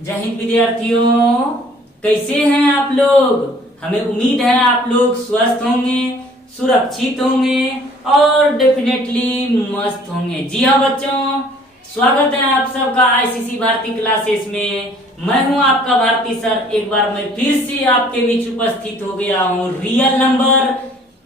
जय हिंद विद्यार्थियों, कैसे हैं आप लोग। हमें उम्मीद है आप लोग स्वस्थ होंगे, सुरक्षित होंगे और डेफिनेटली मस्त होंगे। जी हाँ बच्चों, स्वागत है आप सबका आईसीसी भारती क्लासेस में। मैं हूं आपका भारती सर। एक बार मैं फिर से आपके बीच उपस्थित हो गया हूं। रियल नंबर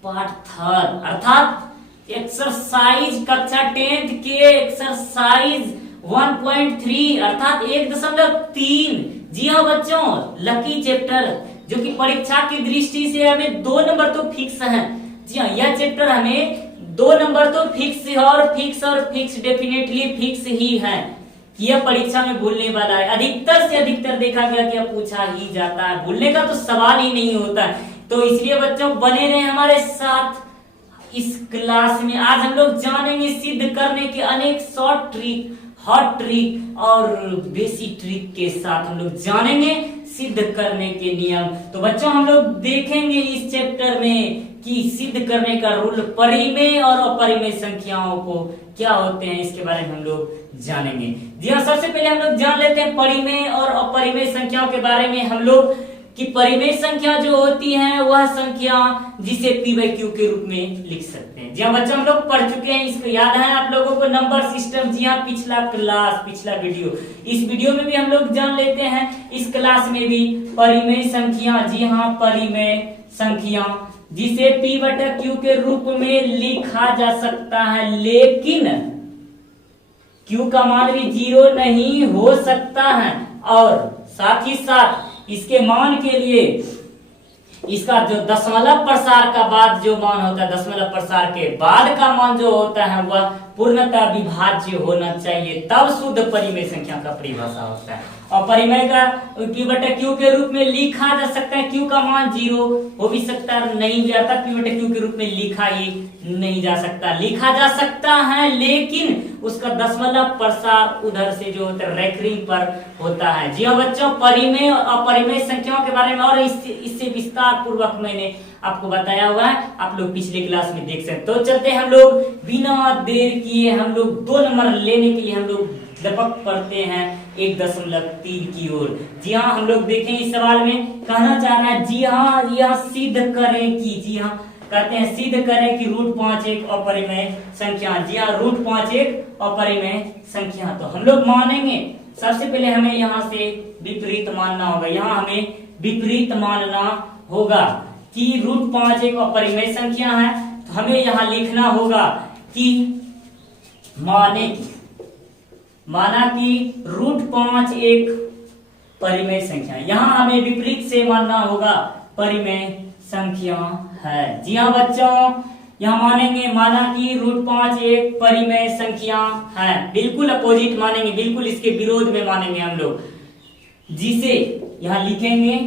पार्ट थर्ड अर्थात एक्सरसाइज कक्षा 10th के एक्सरसाइज 1.3 अर्थात 1.3। जी हाँ बच्चों, लकी चैप्टर जो कि परीक्षा की दृष्टि से हमें 2 नंबर तो फिक्स है। जी हाँ, यह चैप्टर हमें 2 नंबर तो फिक्स है और फिक्स डेफिनेटली फिक्स ही है कि यह परीक्षा में भूलने वाला है। अधिकतर से अधिकतर देखा गया कि यह पूछा ही जाता है, भूलने का तो सवाल ही नहीं होता। तो इसलिए बच्चों बने रहे हमारे साथ इस क्लास में। आज हम लोग जानेंगे सिद्ध करने के अनेक शॉर्ट ट्रिक, हॉट ट्रिक और बेसिक ट्रिक के साथ हम लोग जानेंगे सिद्ध करने के नियम। तो बच्चों हम लोग देखेंगे इस चैप्टर में कि सिद्ध करने का रूल, परिमेय और अपरिमेय संख्याओं को क्या होते हैं, इसके बारे में हम लोग जानेंगे। जी हाँ, सबसे पहले हम लोग जान लेते हैं परिमेय और अपरिमेय संख्याओं के बारे में। हम लोग कि परिमेय संख्या जो होती है वह संख्या जिसे p/q के रूप में लिख सकते हैं। जी हाँ बच्चों, हम लोग पढ़ चुके हैं, इसको याद है आप लोगों को नंबर सिस्टम। जी हाँ, पिछला क्लास, पिछला वीडियो, इस वीडियो में भी हम लोग जान लेते हैं, इस क्लास में भी परिमेय संख्या। जी हाँ, परिमेय संख्या जिसे p/q के रूप में लिखा जा सकता है, लेकिन q का मान भी 0 नहीं हो सकता है। और साथ ही साथ इसके मान के लिए इसका जो दशमलव प्रसार का बाद जो मान होता है, दशमलव प्रसार के बाद का मान जो होता है वह पूर्णतः विभाज्य होना चाहिए, तब शुद्ध परिमेय संख्या का परिभाषा होता है। और परिमेय का p/q के रूप में लिखा जा सकता है। q का मान 0 हो भी सकता है, नहीं भी आता, p/q के रूप में लिखा ही नहीं जा सकता। लिखा जा सकता है लेकिन उसका दशमलव प्रसार उधर से जो होता है रेखरिंग पर होता है। जी हाँ बच्चों, परिमेय और अपरिमेय संख्याओं के बारे में और इससे विस्तार पूर्वक मैंने आपको बताया हुआ है, आप लोग पिछले क्लास में देख सकते। तो चलते हम लोग बिना देर किए हम लोग 2 नंबर लेने के लिए हम लोग लपक पड़ते हैं 1.3 की ओर। जी हाँ, हम लोग देखें इस सवाल में कहना चाह रहा है, जी हाँ यह सिद्ध करें कि, जी हाँ कहते हैं सिद्ध करें कि √5 एक अपरिमेय संख्या। जी हाँ, √5 एक अपरिमेय संख्या। तो हम लोग मानेंगे, सबसे पहले हमें यहाँ से विपरीत मानना होगा। यहाँ हमें विपरीत मानना होगा कि √5 एक अपरिमेय संख्या है। तो हमें यहाँ लिखना होगा कि माना कि √5 एक परिमेय संख्या। यहाँ हमें विपरीत से मानना होगा परिमेय संख्या है। जी हाँ बच्चों, यहाँ मानेंगे माना कि √5 एक परिमेय संख्या है, बिल्कुल अपोजिट मानेंगे, बिल्कुल इसके विरोध में मानेंगे हम लोग, जिसे यहाँ लिखेंगे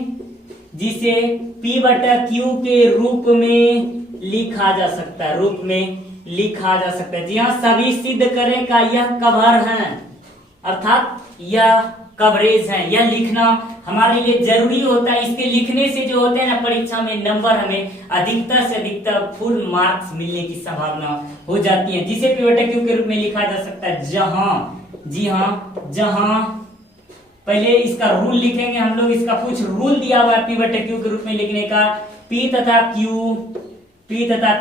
जिसे p/q के रूप में लिखा जा सकता है, रूप में लिखा जा सकता है। जी हाँ, सभी सिद्ध करें का यह कवर है, अर्थात यह कवरेज है। यह लिखना हमारे लिए जरूरी होता है। इसके लिखने से जो होते हैं ना परीक्षा में नंबर हमें अधिकतर से अधिकतर फुल मार्क्स मिलने की संभावना हो जाती है, जिसे p/q के रूप में लिखा जा सकता है। जहां, जी हाँ, जहां पहले इसका रूल लिखेंगे हम लोग। इसका कुछ रूल दिया हुआ है p/q के रूप में लिखने का। p तथा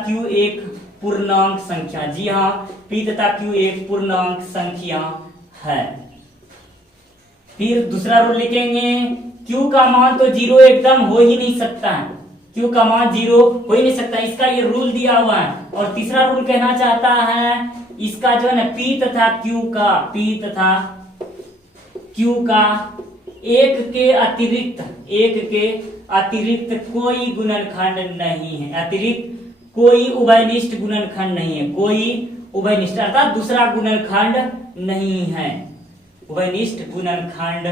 q एक पूर्णांक संख्या। जी हाँ, p तथा q एक पूर्णांक संख्या है। फिर दूसरा रूल लिखेंगे, q का मान तो 0 एकदम हो ही नहीं सकता है, q का मान 0 हो ही नहीं सकता, इसका ये रूल दिया हुआ है। और तीसरा रूल कहना चाहता है इसका जो है ना p तथा q का एक के अतिरिक्त कोई गुणनखंड नहीं है, अतिरिक्त कोई उभयनिष्ठ गुणनखंड नहीं है, कोई उभयनिष्ठ अर्थात दूसरा गुणनखंड नहीं है, उभयनिष्ठ गुणनखंड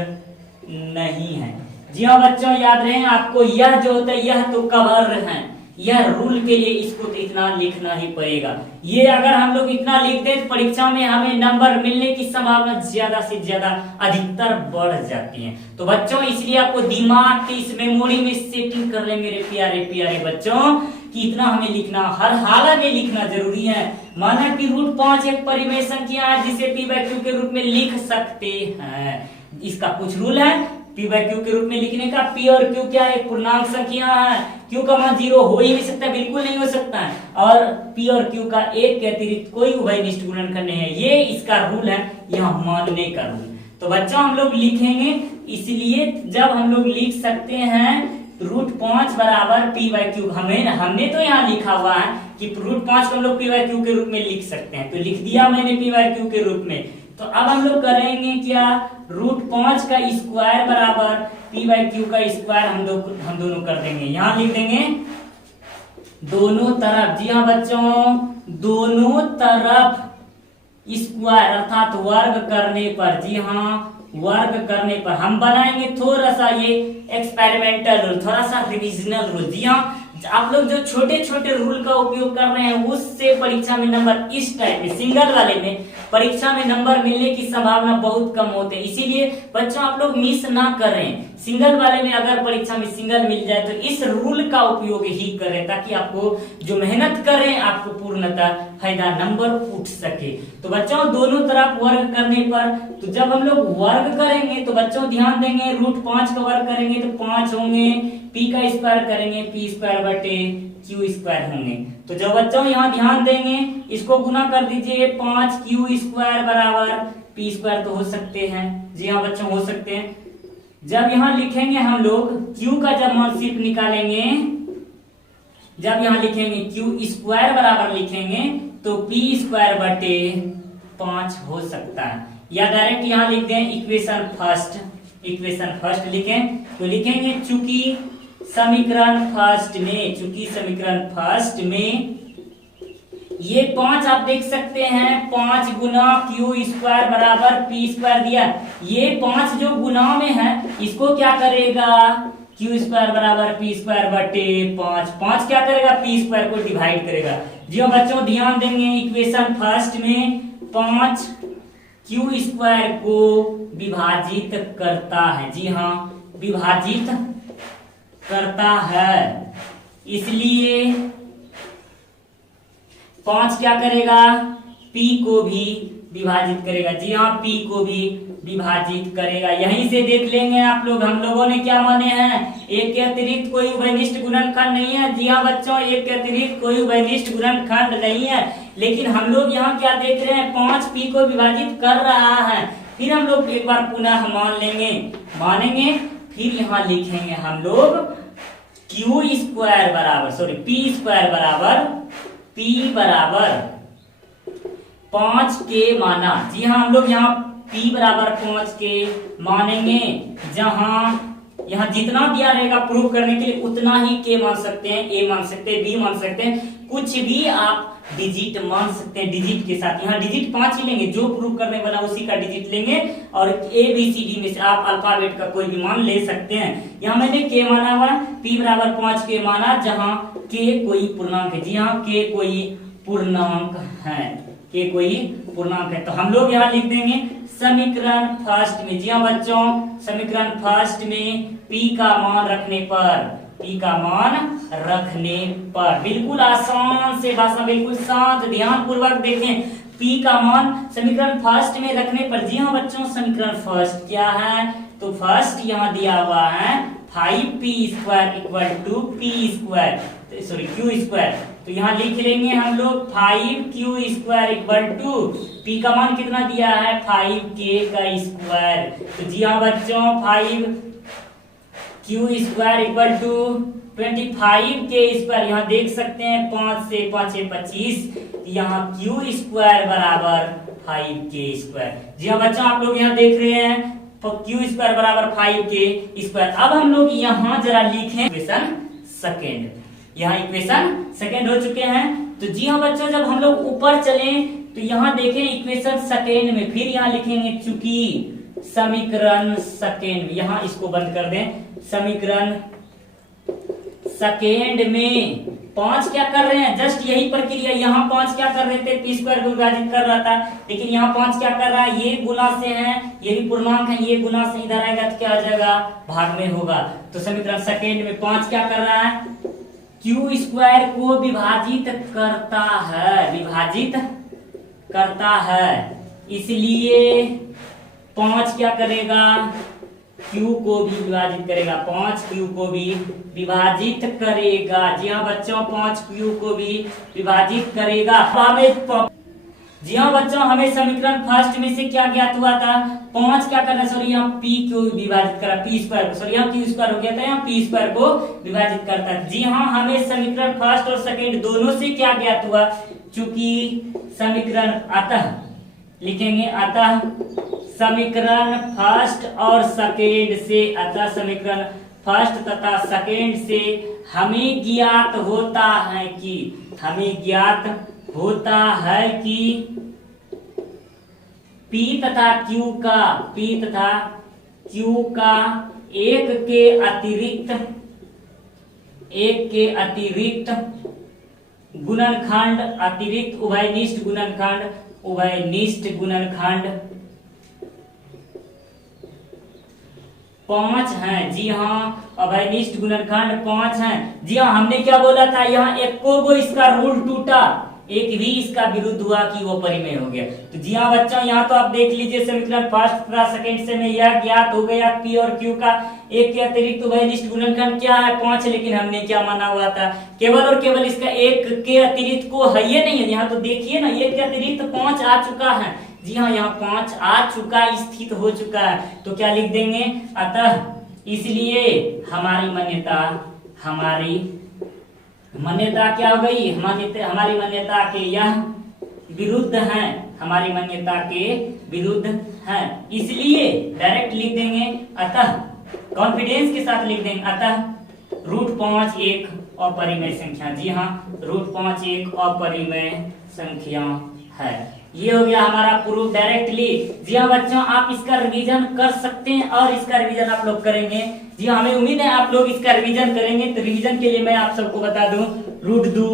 नहीं है। जी हाँ बच्चों, याद रहे आपको यह जो होता है यह तो कवर है, यह रूल के लिए इसको तो इतना लिखना ही पड़ेगा। ये अगर हम लोग इतना लिख दें तो परीक्षा में हमें नंबर मिलने की संभावना ज्यादा से ज्यादा अधिकतर बढ़ जाती है। तो बच्चों इसलिए आपको दिमाग की इस मेमोरी में सेटिंग कर ले मेरे प्यारे प्यारे बच्चों कि इतना हमें लिखना, हर हालत में लिखना जरूरी है। माना कि √5 एक परिमेय संख्या है जिसे p/q के रूप में लिख सकते हैं। इसका कुछ रूल है p/q के रूप में लिखने का। p और q क्या है? पूर्णांक संख्या है। q का मान 0 हो ही नहीं सकता, बिल्कुल नहीं हो सकता है। और p और q का एक के अतिरिक्त कोई उभयनिष्ठ गुणनखंड नहीं है, ये इसका रूल है, यह मानने का रूल। तो बच्चों हम लोग लिखेंगे, इसलिए जब हम लोग लिख सकते हैं √5 बराबर p/q, हमने तो यहाँ लिखा हुआ है कि √5 को हम लोग p/q के रूप में लिख सकते हैं, तो लिख दिया मैंने p/q के रूप में। तो अब हम लोग करेंगे क्या, √5 का स्क्वायर बराबर p/q का स्क्वायर हम दोनों कर देंगे। यहाँ लिख देंगे दोनों तरफ, जी हाँ बच्चों, दोनों तरफ स्क्वायर अर्थात वर्ग करने पर, जी हाँ वर्ग करने पर हम बनाएंगे थोड़ा सा ये एक्सपेरिमेंटल रूल, थोड़ा सा रिविजनल रूल। जी हाँ, आप लोग जो छोटे छोटे रूल का उपयोग कर रहे हैं उससे परीक्षा में नंबर इस टाइप में सिंगल वाले में परीक्षा में नंबर मिलने की संभावना बहुत कम होते हैं। इसीलिए बच्चों आप लोग मिस ना करें, सिंगल वाले में अगर परीक्षा में सिंगल मिल जाए तो इस रूल का उपयोग ही करें ताकि आपको जो मेहनत करें आपको पूर्णतः फायदा नंबर उठ सके। तो बच्चों दोनों तरफ वर्ग करने पर, तो जब हम लोग वर्ग करेंगे तो बच्चों ध्यान देंगे √5 का वर्ग करेंगे तो 5 होंगे, p का स्क्वायर करेंगे p²/q² होंगे। तो जब बच्चों यहाँ ध्यान देंगे इसको गुना कर दीजिए, 5q² बराबर p², तो हो सकते हैं, जी हाँ बच्चों हो सकते हैं। जब यहाँ लिखेंगे हम लोग q का जब मान सिर्फ निकालेंगे, जब यहाँ लिखेंगे q² बराबर लिखेंगे तो p²/5 हो सकता है, या डायरेक्ट यहाँ लिख दें इक्वेशन फर्स्ट लिखें तो लिखेंगे चूंकि समीकरण फर्स्ट में ये 5 आप देख सकते हैं 5 गुना q² बराबर p² दिया, ये 5 जो गुना में है इसको क्या करेगा, q² बराबर p²/5, 5 क्या करेगा, p² को डिवाइड करेगा। जी हाँ बच्चों ध्यान देंगे इक्वेशन फर्स्ट में 5 q² को विभाजित करता है, जी हाँ विभाजित करता है, इसलिए 5 क्या करेगा, p को भी विभाजित करेगा, जी हाँ p को भी विभाजित करेगा। यहीं से देख लेंगे आप लोग, हम लोगों ने क्या माने हैं, एक के अतिरिक्त कोई उभयनिष्ठ गुणनखंड नहीं है। जी हाँ बच्चों, एक के अतिरिक्त कोई उभयनिष्ठ गुणनखंड नहीं है, लेकिन हम लोग यहाँ क्या देख रहे हैं, 5 p को विभाजित कर रहा है। फिर हम लोग एक बार पुनः मानेंगे, फिर यहाँ लिखेंगे हम लोग p² बराबर 5 के माना। जी हाँ हम लोग यहाँ p बराबर 5 के मानेंगे, जहां यहाँ जितना दिया रहेगा प्रूव करने के लिए उतना ही के मान सकते हैं, a मान सकते हैं, b मान सकते हैं, कुछ भी आप डिजिट मान सकते हैं। डिजिट के साथ यहाँ डिजिट 5 ही लेंगे, जो प्रूव करने वाला उसी का डिजिट लेंगे, और ABCD में से आप अल्फाबेट का कोई भी मान ले सकते हैं। यहाँ मैंने के माना हुआ, p बराबर 5 के माना, जहाँ के कोई पूर्णांक है। जी हाँ के कोई पूर्णांक है, तो हम लोग यहाँ लिख देंगे समीकरण फर्स्ट में। जी हाँ बच्चों, समीकरण फर्स्ट में p का मान रखने पर बिल्कुल आसान से भाषा, बिल्कुल शांत ध्यान पूर्वक देखें, p का मान समीकरण फर्स्ट में रखने पर। जी हाँ बच्चों, समीकरण फर्स्ट क्या है, तो फर्स्ट यहाँ दिया हुआ है 5p² q², तो यहाँ लिख लेंगे हम लोग 5q² p का मान कितना दिया है, 5k का स्क्वायर। तो जी हाँ बच्चों, 5q² 25k², यहाँ देख सकते हैं 5 से 5 से 25, यहाँ q² बराबर 5k²। जी हाँ बच्चों, आप लोग यहाँ देख रहे हैं q² बराबर 5k²। अब हम लोग यहाँ जरा लिखें इक्वेशन सेकेंड, यहाँ इक्वेशन सेकेंड हो चुके हैं। तो जी हाँ बच्चों, जब हम लोग ऊपर चलें तो यहाँ देखें इक्वेशन सेकेंड में, फिर यहाँ लिखेंगे चूंकि समीकरण सेकेंड, यहाँ इसको बंद कर दें, समीकरण सेकेंड में 5 क्या कर रहे हैं, जस्ट यही प्रक्रिया, यहाँ 5 क्या कर रहे थे, पी स्क्वायर को विभाजित कर रहा था, लेकिन यहाँ 5 क्या कर रहा है, ये गुना से है, ये भी पूर्णांक है, ये गुना से इधर आएगा तो क्या आ जाएगा, भाग में होगा। तो समीकरण सेकेंड में 5 क्या कर रहा है, क्यू स्क्वायर को विभाजित करता है, विभाजित करता है, इसलिए 5 क्या करेगा, Q को भी विभाजित करेगा, 5 Q को भी विभाजित करेगा। जी हाँ बच्चों, 5 Q को भी विभाजित करेगा। जी हाँ बच्चों, हमें समीकरण फर्स्ट में से क्या ज्ञात हुआ था, 5 क्या करना, सॉरी यहाँ P को विभाजित करा, P स्क्वायर को, सॉरी यहाँ Q स्क्वायर हो गया था, यहाँ P स्क्वायर को विभाजित करता है। जी हाँ, हमें समीकरण फर्स्ट और सेकेंड दोनों से क्या ज्ञात हुआ, चूंकि समीकरण अतः लिखेंगे, अतः समीकरण फर्स्ट और सेकेंड से, अतः समीकरण फर्स्ट तथा सेकेंड से हमें ज्ञात होता है कि, हमें ज्ञात होता है कि P तथा Q का, P तथा Q का एक के अतिरिक्त गुणनखंड, अतिरिक्त उभयनिष्ठ गुणनखंड, उभयनिष्ठ गुणनखंड 5 है। जी हाँ, अभयनिष्ठ गुणनखंड 5 है। जी हाँ, हमने क्या बोला था, यहाँ एक को इसका रूल टूटा, एक भी इसका विरुद्ध हुआ कि वो परिमेय हो गया। तो जी हाँ बच्चों, यहाँ तो आप देख लीजिए समीकरण फर्स्ट तथा सेकेंड से में यह ज्ञात हो गया, P और Q का एक के अतिरिक्त उभयनिष्ठ गुणनखंड क्या है, 5, लेकिन हमने क्या माना हुआ था, केवल और केवल इसका एक के अतिरिक्त को है, ये नहीं है, यहाँ तो देखिए ना, एक के अतिरिक्त 5 आ चुका है। जी हाँ, यहाँ 5 आ चुका, स्थित हो चुका है, तो क्या लिख देंगे, अतः इसलिए हमारी मान्यता क्या हो गई, हमारी मान्यता के यह विरुद्ध है, हमारी मान्यता के विरुद्ध है, इसलिए डायरेक्ट लिख देंगे, अतः कॉन्फिडेंस के साथ लिख देंगे, अतः √5 एक अपरिमेय संख्या। जी हाँ, √5 एक अपरिमेय संख्या है। ये हो गया हमारा प्रूफ डायरेक्टली। जी हाँ बच्चों, आप इसका रिवीजन कर सकते हैं और इसका रिवीजन आप लोग करेंगे। जी हाँ, हमें उम्मीद है आप लोग इसका रिवीजन करेंगे। तो रिवीजन के लिए मैं आप सबको बता दूं, √2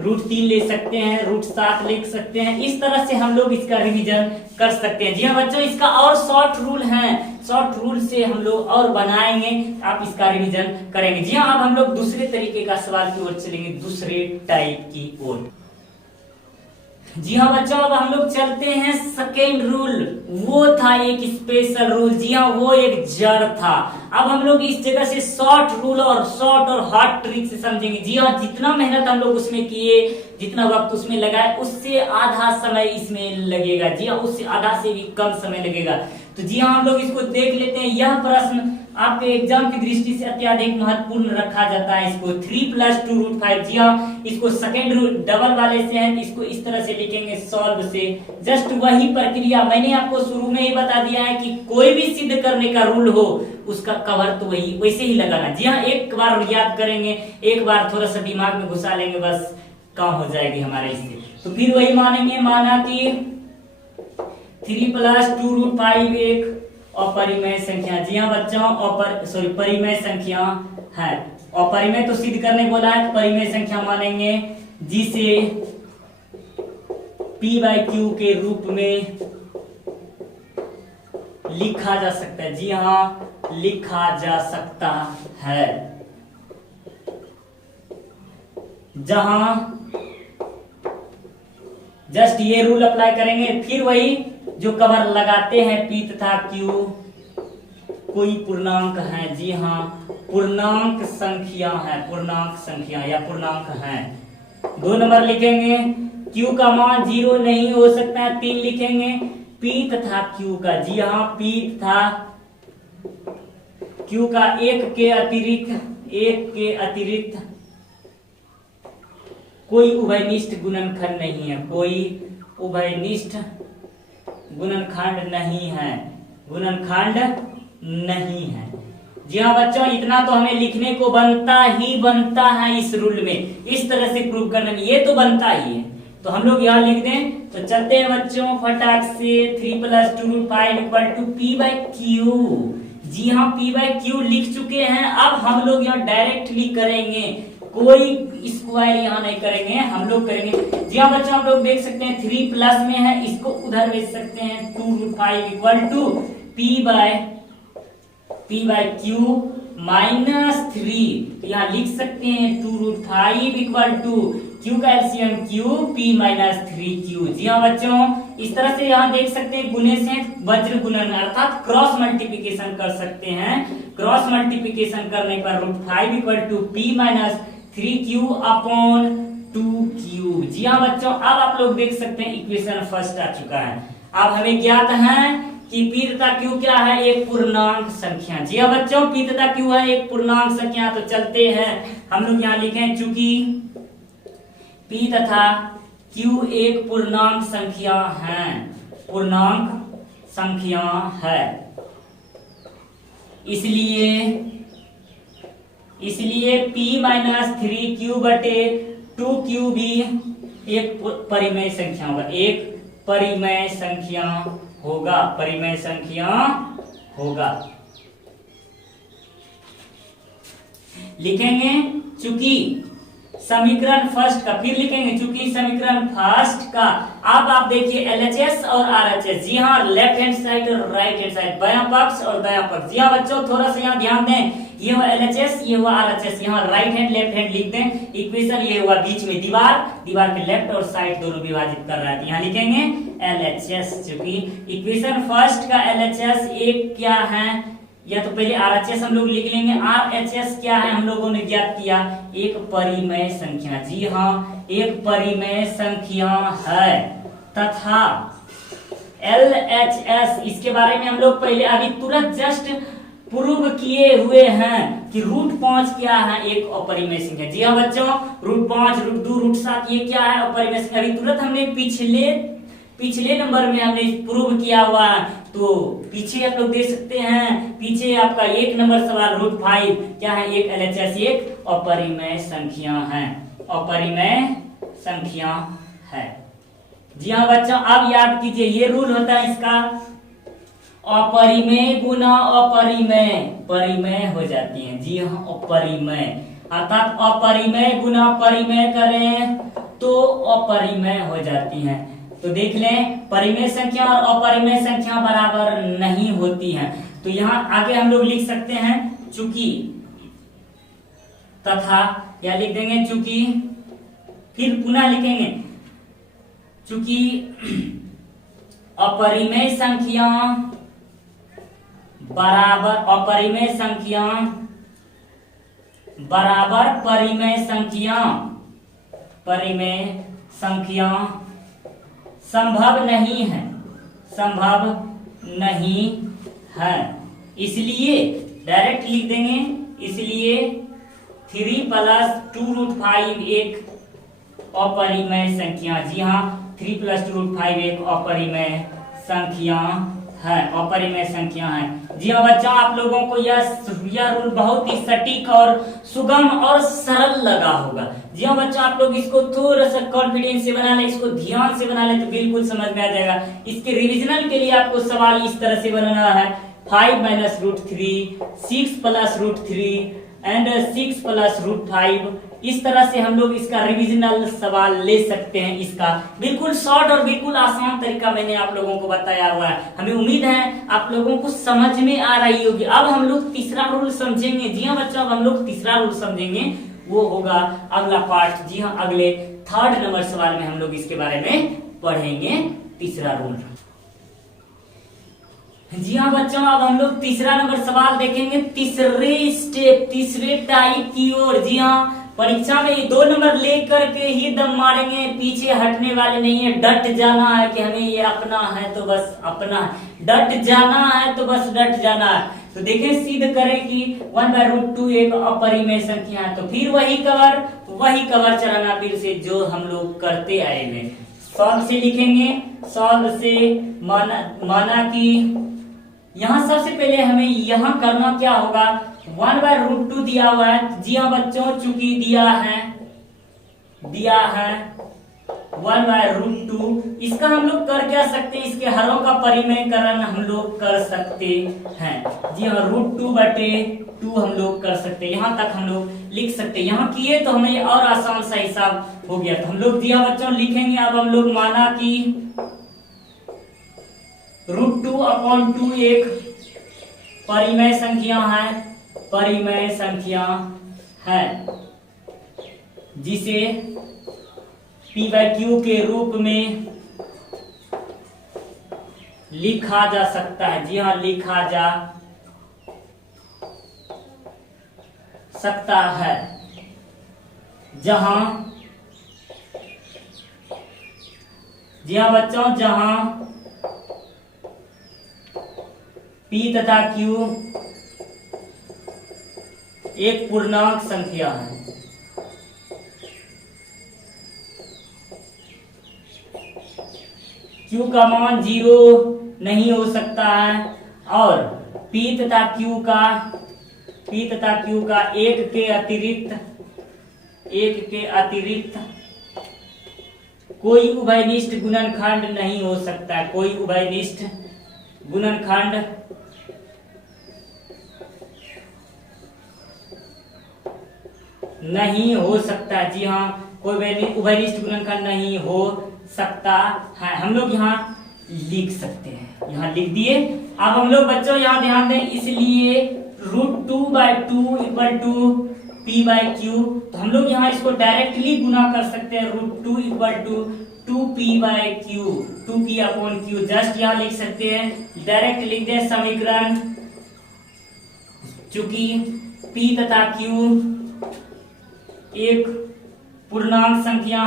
√3 ले सकते हैं, √7 लिख सकते हैं, इस तरह से हम लोग इसका रिवीजन कर सकते हैं। जी हाँ बच्चों, इसका और शॉर्ट रूल है, शॉर्ट रूल से हम लोग और बनाएंगे, आप इसका रिवीजन करेंगे। जी हाँ, अब हम लोग दूसरे तरीके का सवाल की ओर चलेंगे, दूसरे टाइप की ओर। जी हाँ बच्चों, अब हम लोग चलते हैं सेकेंड रूल। वो था एक स्पेशल रूल, जी हाँ, वो एक जड़ था। अब हम लोग इस जगह से शॉर्ट रूल और शॉर्ट और हार्ड ट्रिक से समझेंगे। जी हाँ, जितना मेहनत हम लोग उसमें किए, जितना वक्त उसमें लगाए, उससे आधा समय इसमें लगेगा। जी हाँ, उससे आधा से भी कम समय लगेगा। तो जी हाँ, हम लोग इसको देख लेते हैं। यह प्रश्न आपके एग्जाम की दृष्टि से अत्यधिक महत्वपूर्ण रखा जाता है। इसको 3 + 2 √5। जी हाँ, इसको सेकेंड रूल डबल वाले से है, इसको इस तरह से लिखेंगे, सॉल्व से। जस्ट वही प्रक्रिया मैंने आपको शुरू में ही बता दिया है कि कोई भी सिद्ध करने का रूल हो, उसका कवर तो वही वैसे ही लगाना। जी हाँ, एक बार याद करेंगे, एक बार थोड़ा सा दिमाग में घुसा लेंगे, बस काम हो जाएगी हमारे इससे। तो फिर वही मानेंगे, माना कि 3 + 2 √5 एक अपरिमेय संख्या। जी हाँ बच्चों, परिमेय संख्या है। अपरिमेय तो सिद्ध करने बोला है, परिमेय संख्या मानेंगे, जिसे P/Q के रूप में लिखा जा सकता है। जी हाँ, लिखा जा सकता है, जहां जस्ट ये रूल अप्लाई करेंगे। फिर वही जो कवर लगाते हैं, P तथा Q कोई पूर्णांक है। जी हाँ, पूर्णांक संख्या है, पूर्णांक संख्या या पूर्णांक है। 2 नंबर लिखेंगे, Q का मान 0 नहीं हो सकता है, 3 लिखेंगे। P तथा Q का, जी हाँ, P तथा Q का एक के अतिरिक्त कोई उभयनिष्ठ गुणनखंड नहीं है, कोई उभयनिष्ठ गुणनखंड नहीं है, गुणनखंड नहीं है। जी हाँ बच्चों, इतना तो हमें लिखने को बनता है इस रूल में, इस तरह से प्रूव करने में ये तो बनता ही है। तो हम लोग यहाँ लिख दें। तो चलते हैं बच्चों फटाक से, 3 + 2 √5 = P/Q। जी हाँ, P/Q लिख चुके हैं। अब हम लोग यहाँ डायरेक्टली करेंगे कोई स्क्वायर यहाँ नहीं करेंगे, हम लोग करेंगे। जी हाँ बच्चों, आप लोग देख सकते हैं 3 प्लस में है, इसको उधर भेज सकते हैं। 2√5 equal to P by Q minus 3, यहाँ लिख सकते हैं 2√5 इक्वल टू क्यू का LCM Q P minus 3Q। जी हाँ बच्चों, इस तरह से यहाँ देख सकते हैं गुणे से वज्र गुणन अर्थात क्रॉस मल्टीप्लिकेशन कर सकते हैं। क्रॉस मल्टीप्लिकेशन करने पर √5 equal to P minus 3Q upon 2Q। जी हाँ बच्चों, अब आप लोग देख सकते हैं इक्वेशन फर्स्ट आ चुका है। अब हमें ज्ञात है कि P तथा Q क्या है, एक पूर्णांक संख्या। जी हाँ बच्चों, P तथा Q है एक पूर्णांक संख्या। तो चलते हैं हम लोग यहाँ लिखें, चूंकि P तथा Q एक पूर्णांक संख्या है, पूर्णांक संख्या है, इसलिए P माइनस 3Q बटे 2Q भी एक परिमेय संख्या होगा, एक परिमेय संख्या होगा, परिमेय संख्या होगा। लिखेंगे चूंकि समीकरण फर्स्ट का, फिर लिखेंगे चूंकि समीकरण फर्स्ट का। अब आप देखिए LHS और RHS, जी हाँ, लेफ्ट हैंड साइड और राइट हैंड साइड, बायां पक्ष और दायां पक्ष। जी हाँ बच्चों, थोड़ा सा यहाँ ध्यान दें, ये हुआ LHS, ये हुआ RHS, यहाँ राइट हैंड लेफ्ट हैंड लिख दें। इक्वेशन ये हुआ बीच में दीवार, दीवार के लेफ्ट और साइड दोनों विभाजित कर रहा है, यहाँ लिखेंगे LHS। चूंकि इक्वेशन फर्स्ट का LHS एक क्या है, या तो पहले RHS हम लोग लिख लेंगे। RHS क्या है हम लोगों ने ज्ञात किया, एक परिमेय संख्या। जी हाँ, एक परिमेय संख्या है। तथा LHS, इसके बारे में हम लोग पहले अभी तुरंत जस्ट प्रूव किए हुए हैं कि √5 क्या है, एक अपरिमेय संख्या। जी हाँ बच्चों, √5, √2, √7 ये क्या है, अपरिमेय संख्या। अभी तुरंत हमने पिछले नंबर में हमने प्रूव किया हुआ है, तो पीछे आप लोग देख सकते हैं, पीछे आपका 1 नंबर सवाल √5 क्या है, एक LHS एक अपरिमेय संख्या है, अपरिमेय संख्या है। जी हाँ बच्चों, अब याद कीजिए ये रूल होता है इसका, अपरिमेय गुना अपरिमेय, परिमेय हो जाती है। जी हाँ, अपरिमेय अर्थात अपरिमेय गुना परिमेय करें तो अपरिमेय हो जाती हैं। तो देख लें, परिमेय संख्या और अपरिमेय संख्या बराबर नहीं होती हैं। तो यहाँ आगे हम लोग लिख सकते हैं चूंकि, तथा या लिख देंगे चूंकि, फिर पुनः लिखेंगे चूंकि अपरिमेय संख्या बराबर, अपरिमेय संख्या बराबर परिमेय संख्या, परिमेय संख्या संभव नहीं है, संभव नहीं है। इसलिए डायरेक्ट लिख देंगे, इसलिए 3 + 2√5 एक अपरिमेय संख्या। जी हाँ, 3 + 2√5 एक अपरिमेय संख्या है, अपरिमेय संख्या है। जी हाँ बच्चों, आप लोगों को यह रूल बहुत ही सटीक और सुगम और सरल लगा होगा। जी हाँ बच्चों, आप लोग इसको थोड़ा सा कॉन्फिडेंस से बना ले, इसको ध्यान से बना ले तो बिल्कुल समझ में आ जाएगा। इसके रिविजनल के लिए आपको सवाल इस तरह से बनाना है, 5 - √3, 6 + √3 एंड 6 + √5। इस तरह से हम लोग इसका रिविजनल सवाल ले सकते हैं। इसका बिल्कुल शॉर्ट और बिल्कुल आसान तरीका मैंने आप लोगों को बताया हुआ है। हमें उम्मीद है आप लोगों को समझ में आ रही होगी। अब हम लोग तीसरा रूल समझेंगे। जी हाँ बच्चों, अब हम लोग तीसरा रूल समझेंगे, वो होगा अगला पार्ट। जी हाँ, अगले 3rd नंबर सवाल में हम लोग इसके बारे में पढ़ेंगे, तीसरा रूल। जी हाँ बच्चों, अब हम लोग तीसरा नंबर सवाल देखेंगे, तीसरे स्टेप, तीसरे टाइप की ओर। जी हाँ, परीक्षा में 2 नंबर लेकर के ही दम मारेंगे, पीछे हटने वाले नहीं है। डट जाना है कि हमें ये अपना है तो बस अपना है, डट जाना है तो बस डट जाना है। तो देखें, सिद्ध करें कि 1/√2 एक अपरिमेय संख्या है, तो फिर वही कवर चलाना फिर से जो हम लोग करते आए हैं। सॉल्व से लिखेंगे, सॉल्व से माना कि यहाँ सबसे पहले हमें यहाँ करना क्या होगा, 1/√2 दिया हुआ है। जी हाँ बच्चों, चूंकि दिया है 1/√2। इसका हम लोग कर क्या सकते हैं, इसके हरों का परिमेयकरण हम लोग कर सकते हैं। जी हाँ, √2/2 हम लोग कर सकते हैं। यहाँ तक हम लोग लिख सकते हैं। यहाँ किए तो हमें और आसान सा हिसाब हो गया। तो हम लोग जी हाँ बच्चों लिखेंगे। अब हम लोग माना कि √2/2 एक परिमेय संख्या है, परिमेय संख्या है, जिसे p/q के रूप में लिखा जा सकता है। जी हाँ, लिखा जा सकता है, जहां जी हाँ बच्चों, जहां p तथा q एक पूर्णांक संख्या है। q का मान 0 नहीं हो सकता है और p तथा q का एक के अतिरिक्त कोई उभयनिष्ठ गुणनखंड नहीं हो सकता। कोई उभयनिष्ठ गुणनखंड नहीं हो सकता। जी हाँ, कोई उभयनिष्ठ गुणनखंड नहीं हो सकता है। हम लोग यहाँ लिख सकते हैं, यहाँ लिख दिए। अब हम लोग बच्चों यहाँ ध्यान दें, इसलिए √2/2 = p/q। तो हम लोग यहाँ इसको डायरेक्टली गुना कर सकते हैं। √2 = 2p/q, 2p/q जस्ट यहाँ लिख सकते हैं, डायरेक्ट लिख दे समीकरण। चूंकि p तथा q एक पूर्णांक संख्या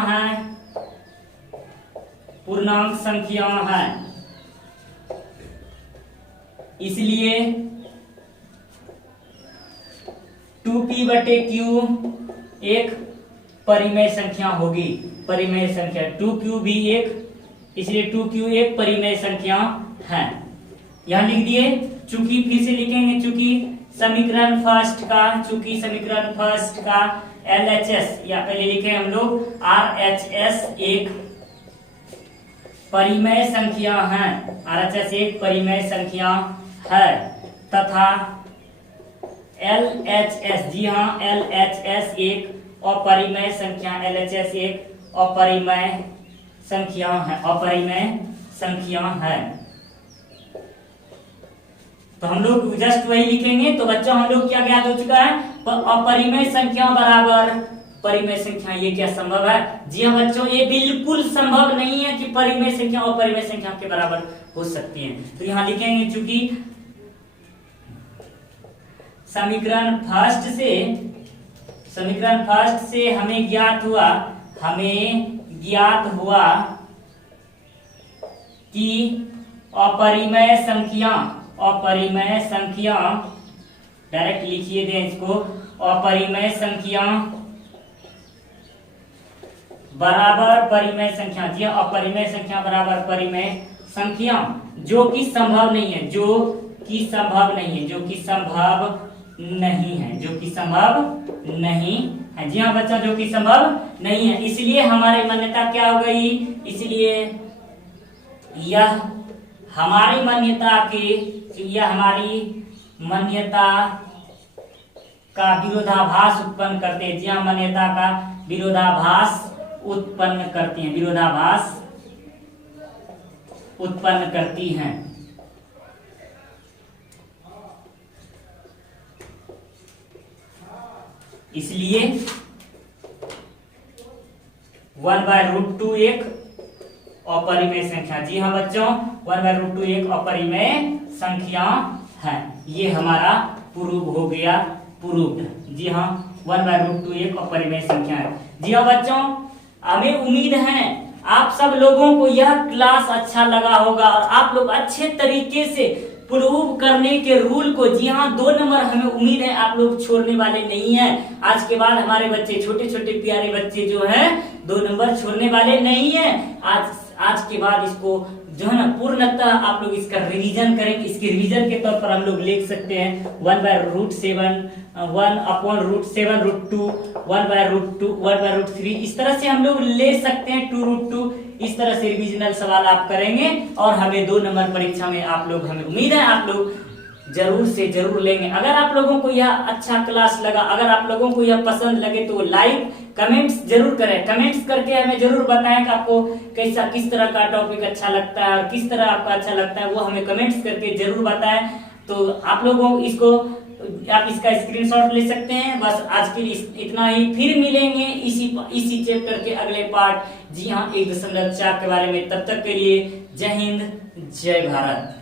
है, इसलिए 2p/q एक परिमेय संख्या होगी। परिमेय संख्या 2q भी एक, इसलिए 2q एक परिमेय संख्या है। यहां लिख दिए। चूंकि फिर से लिखेंगे, चूंकि समीकरण फर्स्ट का LHS या पहले लिखे हम लोग RHS एक परिमेय संख्या है। RHS एक परिमेय संख्या है तथा LHS, जी हाँ, LHS एक अपरिमेय संख्या, LHS एक अपरिमेय संख्या है। तो हम लोग जस्ट वही लिखेंगे। तो बच्चों हम लोग क्या ज्ञात हो चुका है, अपरिमेय संख्या बराबर परिमेय संख्या। ये क्या संभव है? जी हाँ बच्चों, ये बिल्कुल संभव नहीं है कि परिमेय संख्या और परिमेय संख्या के बराबर हो सकती है। तो यहाँ लिखेंगे, चूंकि समीकरण फर्स्ट से हमें ज्ञात हुआ कि अपरिमेय संख्या डायरेक्ट लिखिए दें इसको, अपरिमेय संख्या बराबर परिमेय संख्या। जी अपरिमेय संख्या बराबर परिमेय संख्या, जो कि संभव नहीं है। जी हाँ बच्चा, जो कि संभव नहीं है। इसलिए हमारी मान्यता क्या हो गई, इसलिए यह हमारी मान्यता का विरोधाभास उत्पन्न करते हैं। जी हाँ, मान्यता का विरोधाभास उत्पन्न करती हैं। इसलिए 1/√2 एक अपरिमेय संख्या। जी हाँ बच्चों, 1/√2 एक अपरिमेय संख्या है। ये हमारा प्रूव हो गया, प्रूव्ड। जी हाँ, 1/√2 एक अपरिमेय संख्या है। जी हाँ बच्चों, हमें उम्मीद है आप सब लोगों को यह क्लास अच्छा लगा होगा और आप लोग अच्छे तरीके से प्रूव करने के रूल को, जी हाँ, 2 नंबर हमें उम्मीद है आप लोग छोड़ने वाले नहीं हैं। आज के बाद हमारे बच्चे, छोटे छोटे प्यारे बच्चे जो हैं, 2 नंबर छोड़ने वाले नहीं है। आज के बाद इसको जो है ना पूर्णतः आप लोग इसका रिवीजन करेंगे। इसके रिवीजन के तौर पर हम लोग लिख सकते हैं 1/√7, 1/√7√2, 1/√2, 1/√3, इस तरह से हम लोग ले सकते हैं 2√2। इस तरह से रिविजनल सवाल आप करेंगे और हमें 2 नंबर परीक्षा में आप लोग, हमें उम्मीद है आप लोग जरूर से जरूर लेंगे। अगर आप लोगों को यह अच्छा क्लास लगा, अगर आप लोगों को यह पसंद लगे तो लाइक कमेंट्स जरूर करें। कमेंट्स करके हमें जरूर बताएं कि आपको कैसा, किस तरह का टॉपिक अच्छा लगता है और किस तरह आपका अच्छा लगता है, वो हमें कमेंट्स करके जरूर बताएं। तो आप लोगों इसको, आप इसका स्क्रीनशॉट ले सकते हैं। बस आज के लिए इतना ही, फिर मिलेंगे इसी चैप्टर के अगले पार्ट, जी हाँ 1.4 के बारे में। तब तक के लिए जय हिंद, जय भारत।